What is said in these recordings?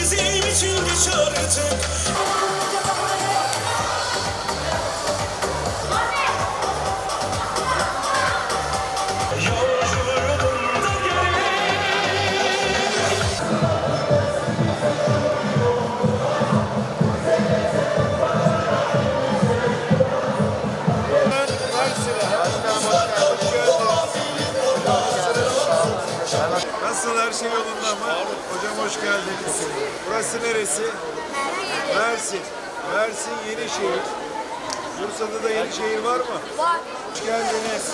Bizim için geç artık. Her şey yolunda mı? Hocam hoş geldiniz. Burası neresi? Mersin. Mersin Yenişehir. Bursa'da da Yenişehir var mı? Var. Hoş geldiniz.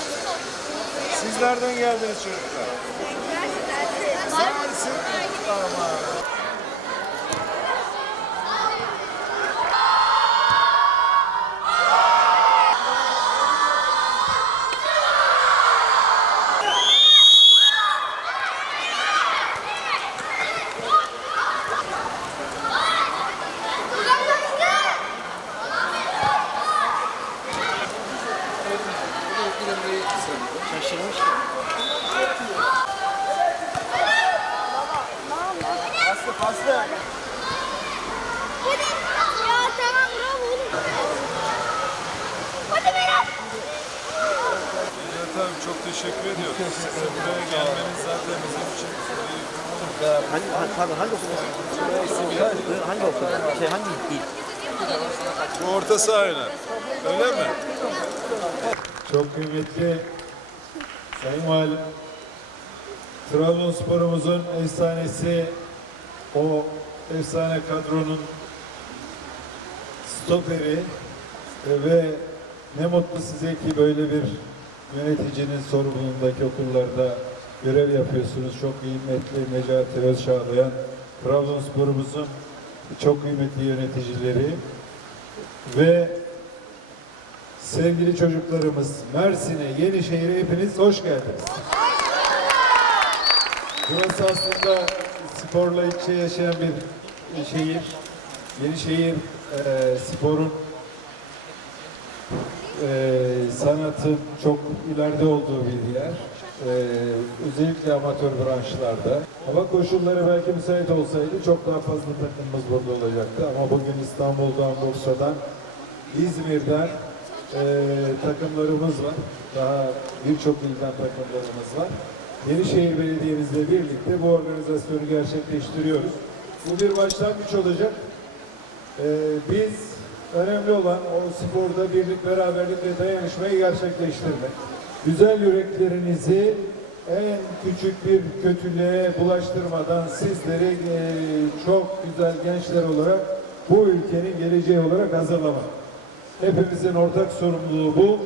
Siz nereden geldiniz çocuklar? Mersin. Tamam. Paslı paslı. Ya tamam bravo oğlum. Hadi Berat. Evet abi çok teşekkür ediyorum. Sizin buraya gelmeniz zaten bizim için büyük Hangi, pardon hangi okul? Hangi okul? Şey hangi il? Bu orta sahayla. Öyle mi? Çok kıymetli Sayın Valim, Trabzonspor'umuzun efsanesi, o efsane kadronun stoperi e, ve ne mutlu size ki böyle bir yöneticinin sorumluluğundaki okullarda görev yapıyorsunuz. Çok kıymetli Necati Özçağlayan, Trabzonspor'umuzun çok kıymetli yöneticileri ve sevgili çocuklarımız Mersin'e, Yenişehir'e hepiniz hoş geldiniz. Burası aslında sporla iç içe yaşayan bir şehir. Yenişehir e, sporun e, sanatın çok ileride olduğu bir yer. E, özellikle amatör branşlarda. Hava koşulları belki müsait olsaydı çok daha fazla takımımız burada olacaktı. Ama bugün İstanbul'dan, Bursa'dan, İzmir'den e, takımlarımız var. Daha birçok ilden takımlarımız var. Yenişehir Belediye'mizle birlikte bu organizasyonu gerçekleştiriyoruz. Bu bir başlangıç olacak. Ee, biz önemli olan o sporda birlik, beraberlik ve dayanışmayı gerçekleştirmek. Güzel yüreklerinizi en küçük bir kötülüğe bulaştırmadan sizleri e, çok güzel gençler olarak bu ülkenin geleceği olarak hazırlamak. Hepimizin ortak sorumluluğu bu.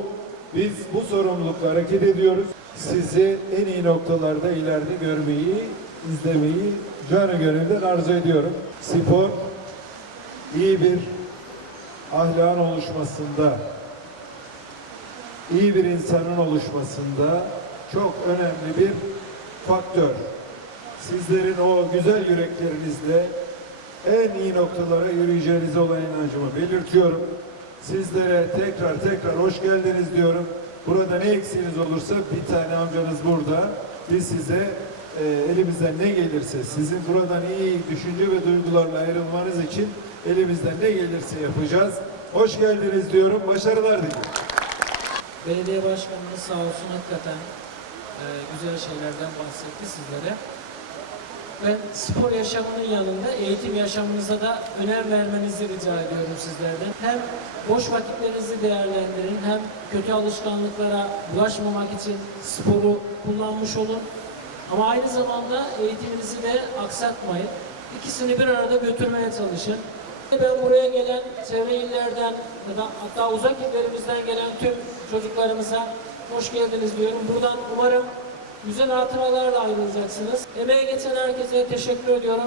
Biz bu sorumlulukla hareket ediyoruz. Sizi en iyi noktalarda ileride görmeyi, izlemeyi canı gönülden arzu ediyorum. Spor iyi bir ahlakın oluşmasında, iyi bir insanın oluşmasında çok önemli bir faktör. Sizlerin o güzel yüreklerinizle en iyi noktalara yürüyeceğinize olan inancımı belirtiyorum. Sizlere tekrar tekrar hoş geldiniz diyorum. Burada ne eksiğiniz olursa bir tane amcanız burada. Biz size e, elimizden ne gelirse sizin buradan iyi düşünce ve duygularla ayrılmanız için elimizden ne gelirse yapacağız. Hoş geldiniz diyorum. Başarılar diliyorum. Belediye başkanımız sağ olsun hakikaten e, güzel şeylerden bahsetti sizlere. Ben spor yaşamının yanında eğitim yaşamınıza da önem vermenizi rica ediyorum sizlerden. Hem boş vakitlerinizi değerlendirin hem kötü alışkanlıklara bulaşmamak için sporu kullanmış olun. Ama aynı zamanda eğitiminizi de aksatmayın. İkisini bir arada götürmeye çalışın. Ben buraya gelen çevre illerden hatta uzak illerimizden gelen tüm çocuklarımıza hoş geldiniz diyorum. Buradan umarım güzel hatıralarla ayrılacaksınız. Emeği geçen herkese teşekkür ediyorum.